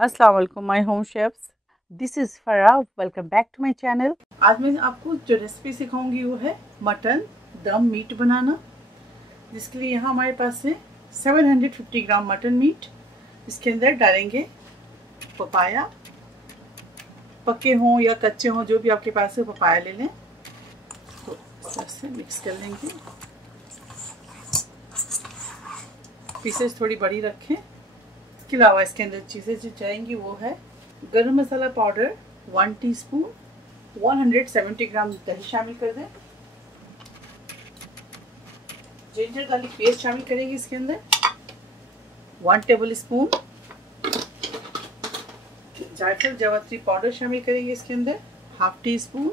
अस्सलाम वालेकुम my home chefs, this is Farah. Welcome back to my channel. आज मैं आपको जो रेसिपी सिखाऊंगी वो है मटन दम मीट बनाना, जिसके लिए यहाँ हमारे पास है 750 ग्राम मटन मीट। इसके अंदर डालेंगे पपाया, पके हों या कच्चे हों जो भी आपके पास है पपाया ले लें। तो इस तरह से मिक्स कर लेंगे। पीसेस थोड़ी बड़ी रखें। इसके अलावा इसके अंदर चीज़ें जो जाएंगी वो है गरम मसाला पाउडर 1 टीस्पून, 170 ग्राम दही शामिल कर दें, जिंजर गार्लिक पेस्ट शामिल करेंगे इसके अंदर, 1 टेबल स्पून जायफल जावित्री पाउडर शामिल करेंगे इसके अंदर, हाफ टी स्पून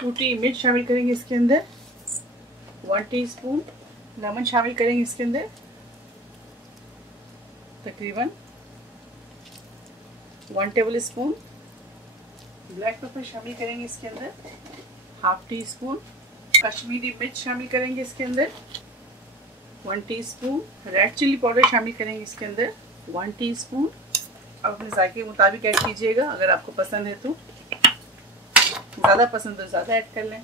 टूटी मिर्च शामिल करेंगे इसके अंदर, 1 टीस्पून लेमन शामिल करेंगे इसके अंदर, तकरीबन 1 टेबल स्पून ब्लैक पेपर शामिल करेंगे इसके अंदर, हाफ टी स्पून कश्मीरी मिर्च शामिल करेंगे इसके अंदर, 1 टीस्पून रेड चिली पाउडर शामिल करेंगे इसके अंदर, 1 टीस्पून। अब अपने जायके के मुताबिक ऐड कीजिएगा, अगर आपको पसंद है तो, ज़्यादा पसंद तो ज़्यादा ऐड कर लें,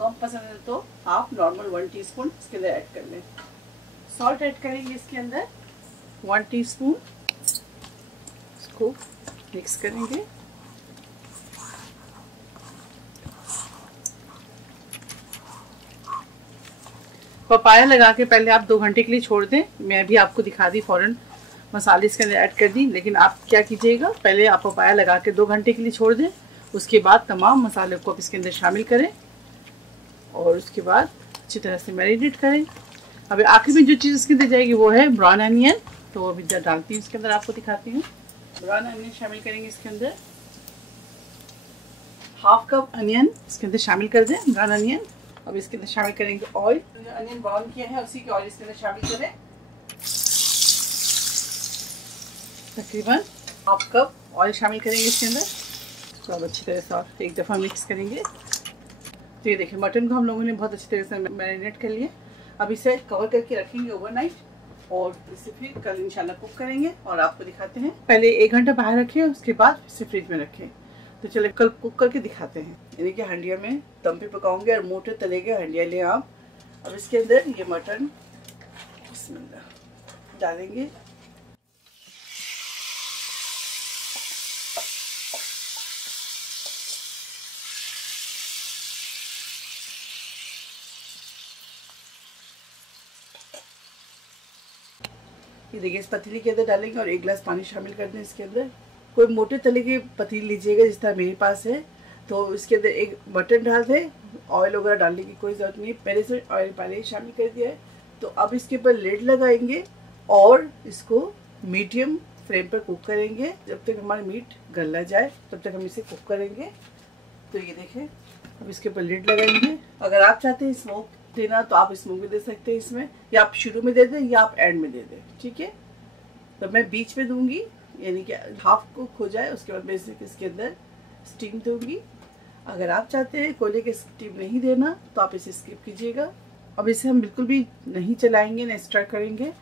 कम पसंद है तो आप नॉर्मल 1 टीस्पून इसके अंदर ऐड कर लें। सॉल्ट ऐड करेंगे इसके अंदर 1 टीस्पून। इसको मिक्स करेंगे। पपाया लगा के पहले आप 2 घंटे के लिए छोड़ दें। मैं अभी आपको दिखा दी, फ़ौरन मसाले इसके अंदर ऐड कर दी, लेकिन आप क्या कीजिएगा, पहले आप पपाया लगा के 2 घंटे के लिए छोड़ दें। उसके बाद तमाम मसाले को आप इसके अंदर शामिल करें और उसके बाद अच्छी तरह से मैरिनेट करें। अभी आखिर में जो चीज़ इसके अंदर जाएगी वो है ब्राउन अनियन। तो अभी डालती हूँ इसके अंदर, आपको दिखाती हूँ। ब्राउन अनियन शामिल करेंगे इसके अंदर, हाफ कप अनियन इसके अंदर शामिल कर दें, ब्राउन अनियन। अब इसके अंदर शामिल करेंगे ऑयल, अनियन ब्राउन किया है उसी के ऑयल इसके अंदर शामिल करें, तकरीबन हाफ कप ऑयल शामिल करेंगे इसके अंदर। तो अब अच्छी तरह से और एक दफ़ा मिक्स करेंगे। तो ये देखिए मटन को हम लोगों ने बहुत अच्छी तरह से मैरिनेट कर लिया। अब इसे कवर करके रखेंगे ओवरनाइट और इसे फिर कल इंशाल्लाह कुक करेंगे और आपको दिखाते हैं। पहले 1 घंटा बाहर रखें, उसके बाद इसे फ्रिज में रखें। तो चले कल कुक करके दिखाते हैं। यानी कि हंडिया में दम पे पकाऊंगे और मोटे तले के हंडिया ले आप। अब इसके अंदर ये मटन बिस्मिल्लाह डालेंगे। ये देखिए इस पतीली के अंदर डालेंगे और 1 गिलास पानी शामिल कर दें इसके अंदर। कोई मोटे तले की पतीली लीजिएगा जिस तरह मेरे पास है। तो इसके अंदर एक मटन डाल दें, ऑयल वगैरह डालने की कोई ज़रूरत नहीं, पहले से ऑयल पहले ही शामिल कर दिया है। तो अब इसके ऊपर लिड लगाएंगे और इसको मीडियम फ्लेम पर कुक करेंगे जब तक हमारा मीट गल ना जाए, तब तक हम इसे कुक करेंगे। तो ये देखें अब इसके ऊपर लिड लगाएंगे। अगर आप चाहते हैं स्मोक देना तो आप स्मोक भी दे सकते हैं इसमें, या आप शुरू में दे दें या आप एंड में दे दें, ठीक है। तो मैं बीच में दूंगी, यानी कि हाफ कुक हो जाए, उसके बाद मैं इसके अंदर स्टीम दूंगी। अगर आप चाहते हैं कोयले के स्टीम नहीं देना तो आप इसे स्किप कीजिएगा। अब इसे हम बिल्कुल भी नहीं चलाएंगे, ना स्टार्ट करेंगे।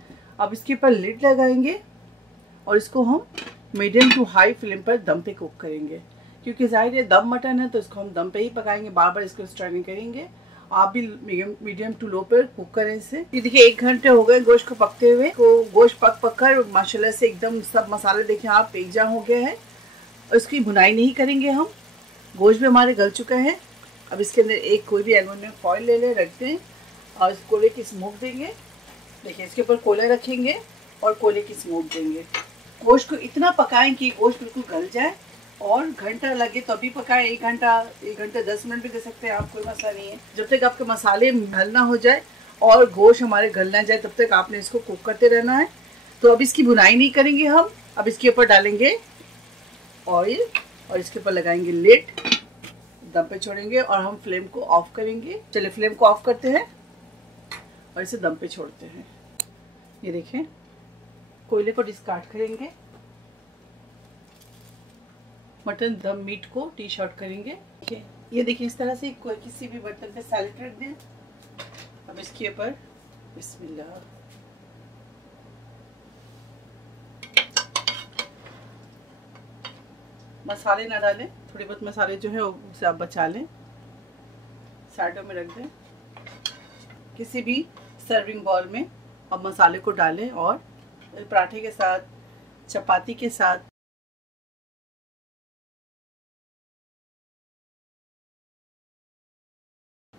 अब इसके ऊपर लिड लगाएंगे और इसको हम मीडियम टू हाई फ्लेम पर दम पे कुक करेंगे, क्योंकि जाहिर है दम मटन है तो इसको हम दम पे ही पकाएंगे, बार बार इसको स्टार्ट नहीं करेंगे। आप भी मीडियम टू लो पर कुक करें इसे। ये देखिए 1 घंटे हो गए गोश्त को पकते हुए। तो गोश्त पक कर माशाल्लाह से एकदम सब मसाले देखें आप एकजा हो गए हैं। इसकी भुनाई नहीं करेंगे हम, गोश्त भी हमारे गल चुका है। अब इसके अंदर एक कोई भी एल्युमिनियम फॉइल ले लें, रख दें और इस कोयले की स्मोक देंगे। देखिए इसके ऊपर कोयला रखेंगे और कोयले की स्मोक देंगे। गोश्त को इतना पकाएं कि गोश्त बिल्कुल गल जाए, और घंटा लगे तो अभी पकाएं, 1 घंटा 10 मिनट भी दे सकते हैं आप, कोई मसला नहीं है। जब तक आपके मसाले गलना हो जाए और गोश्त हमारे गल ना जाए तब तक आपने इसको कुक करते रहना है। तो अब इसकी भुनाई नहीं करेंगे हम। अब इसके ऊपर डालेंगे ऑयल और इसके ऊपर लगाएंगे लिड, दम पे छोड़ेंगे और हम फ्लेम को ऑफ करेंगे। चलिए फ्लेम को ऑफ करते हैं और इसे दम पे छोड़ते हैं। ये देखें कोयले को डिस्कार्ड करेंगे, मटन दम मीट को डिश आउट करेंगे। ये देखिए इस तरह से कोई किसी भी बर्तन पे सैलेड रख दें। अब इसके ऊपर बिस्मिल्लाह मसाले ना डालें, थोड़ी बहुत मसाले जो है उसे आप बचा लें, साइडों में रख दें। किसी भी सर्विंग बाउल में अब मसाले को डालें और पराठे के साथ, चपाती के साथ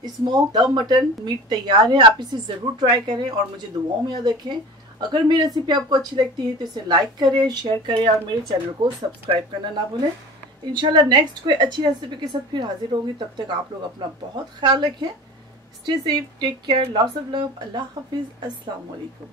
स्मोक दम मटन मीट तैयार है। आप इसे ज़रूर ट्राई करें और मुझे दुआओं में याद रखें। अगर मेरी रेसिपी आपको अच्छी लगती है तो इसे लाइक करें, शेयर करें और मेरे चैनल को सब्सक्राइब करना ना भूलें। इंशाल्लाह नेक्स्ट कोई अच्छी रेसिपी के साथ फिर हाजिर होंगी। तब तक आप लोग अपना बहुत ख्याल रखें। Stay safe, take care, lots of love. अल्लाह हाफिज़, अस्सलाम वालेकुम।